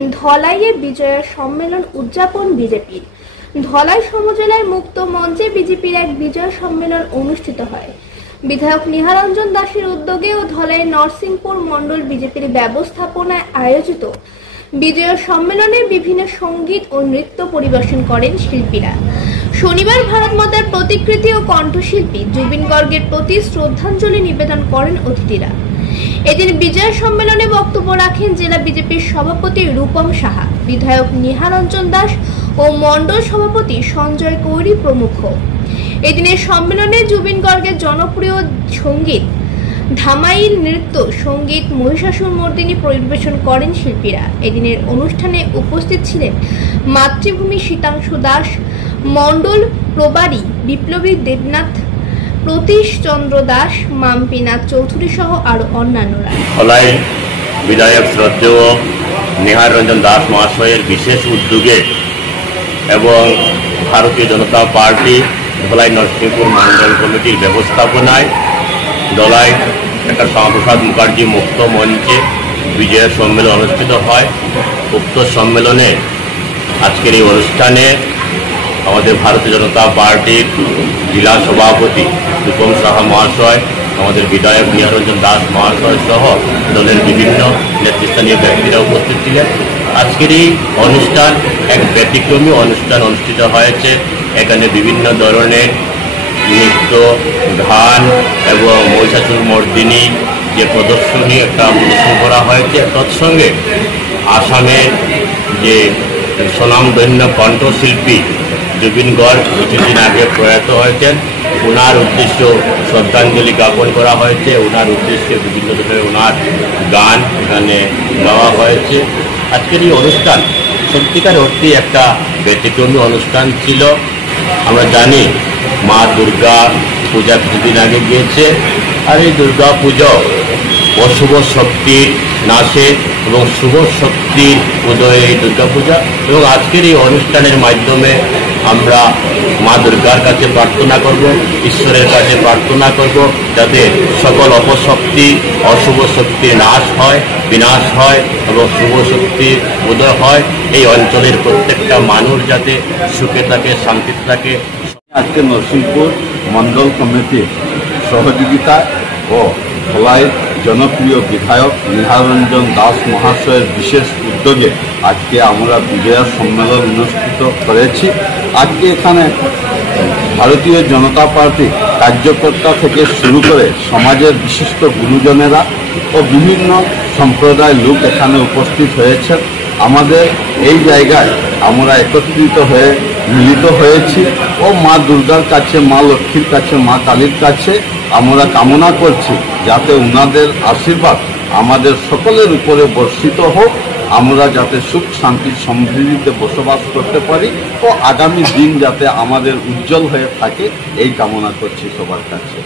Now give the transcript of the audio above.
ধলাইয়ে বিজয়া সম্মেলন উদযাপন বিজেপির। ধলাই সমজেলার মুক্ত মঞ্চে বিজেপির এক বিজয় সম্মেলন অনুষ্ঠিত হয়। বিধায়ক নিহারঞ্জন দাসের উদ্যোগে ও ধলাই নরসিংপুর মণ্ডল বিজেপির ব্যবস্থাপনায় আয়োজিত বিজয় সম্মেলনে বিভিন্ন সঙ্গীত ও নৃত্য পরিবেশন করেন শিল্পীরা। শনিবার ভারত মাতার প্রতিকৃতি ও কণ্ঠশিল্পী জুবিন গর্গের প্রতি শ্রদ্ধাঞ্জলি নিবেদন করেন অতিথিরা। এদিন বিজয় সম্মেলনে বক্তব্য রাখেন জেলা বিজেপির সভাপতি রূপম সাহা, বিধায়ক নিহারঞ্জন দাস ও মণ্ডল সভাপতি সঞ্জয় কৌরি প্রমুখ। এদিনের সম্মেলনে জুবিন গর্গের জনপ্রিয় সঙ্গীত, ধামাইল নৃত্য, সঙ্গীত, মহিষাসুর মর্দিনী পরিবেশন করেন শিল্পীরা। এদিনের অনুষ্ঠানে উপস্থিত ছিলেন মাতৃভূমি শীতাংশু দাস, মণ্ডল প্রবারী বিপ্লবী দেবনাথ, প্রতীশ চন্দ্র দাস, মাম্পিনাথ চৌধুরী সহ আরো অন্যান্যরা। ধলাই বিধায়ক শ্রদ্ধেয় নিহারঞ্জন দাস মহাশয়ের বিশেষ উদ্যোগে এবং ভারতীয় জনতা পার্টি ধলাই নরসিংপুর মণ্ডল কমিটির ব্যবস্থাপনায় ধলাই একটা শ্যামাপ্রসাদ মুখার্জি মুক্ত মঞ্চে বিজয় সম্মেলন অনুষ্ঠিত হয়। উক্ত সম্মেলনে আজকের এই অনুষ্ঠানে আমাদের ভারতীয় জনতা পার্টির জেলা সভাপতি রূপম সাহা মহাশয়, আমাদের বিধায়ক নিহারঞ্জন দাস মহাশয় সহ দলের বিভিন্ন নেতৃস্থানীয় ব্যক্তিরা উপস্থিত ছিলেন। আজকের এই অনুষ্ঠান এক ব্যতিক্রমী অনুষ্ঠান অনুষ্ঠিত হয়েছে। এখানে বিভিন্ন ধরনের নৃত্য, গান এবং মহিষাসুর মর্দিনী যে প্রদর্শনী একটা প্রদর্শন করা হয়েছে। তৎসঙ্গে আসামের যে স্বনামধন্য কণ্ঠশিল্পী জুবিন গর্গ কিছুদিন আগে প্রয়াত হয়েছেন, ওনার উদ্দেশ্য শ্রদ্ধাঞ্জলি জ্ঞাপন করা হয়েছে। ওনার উদ্দেশ্যে বিভিন্ন ধরনের ওনার গান এখানে গাওয়া হয়েছে। আজকের এই অনুষ্ঠান সত্যিকার অর্থে একটা ব্যতিক্রমী অনুষ্ঠান ছিল। আমরা জানি মা দুর্গা পূজা কিছুদিন আগে গিয়েছে, আর এই দুর্গা পুজো অশুভ শক্তির নাশে এবং শুভ শক্তির উদয়ে এই দুর্গা পূজা। এবং আজকের এই অনুষ্ঠানের মাধ্যমে আমরা মা দুর্গার কাছে প্রার্থনা করব, ঈশ্বরের কাছে প্রার্থনা করব, যাতে সকল অপশক্তি, অশুভ শক্তির নাশ হয়, বিনাশ হয় এবং শুভ শক্তির উদয় হয়। এই অঞ্চলের প্রত্যেকটা মানুষ যাতে সুখে থাকে, শান্তিতে থাকে। আজকে নরসিংপুর মণ্ডল কমিটির সহযোগিতা ও ধলাইয়ের জনপ্রিয় বিধায়ক নিহারঞ্জন দাস মহাশয়ের বিশেষ উদ্যোগে আজকে আমরা বিজয়া সম্মেলন অনুষ্ঠিত করেছি। আজকে এখানে ভারতীয় জনতা পার্টি কার্যকর্তা থেকে শুরু করে সমাজের বিশিষ্ট গুরুজনেরা ও বিভিন্ন সম্প্রদায়ের লোক এখানে উপস্থিত হয়েছেন। আমাদের এই জায়গায় আমরা একত্রিত হয়ে মিলিত হয়েছি ও মা দুর্গার কাছে, মা লক্ষ্মীর কাছে, মা কালীর কাছে আমরা কামনা করছি যাতে ওনাদের আশীর্বাদ আমাদের সকলের উপরে বর্ষিত হোক, আমরা যাতে সুখ শান্তি সমৃদ্ধিতে বসবাস করতে পারি ও আগামী দিন যাতে আমাদের উজ্জ্বল হয়ে থাকে এই কামনা করছি সবার কাছে।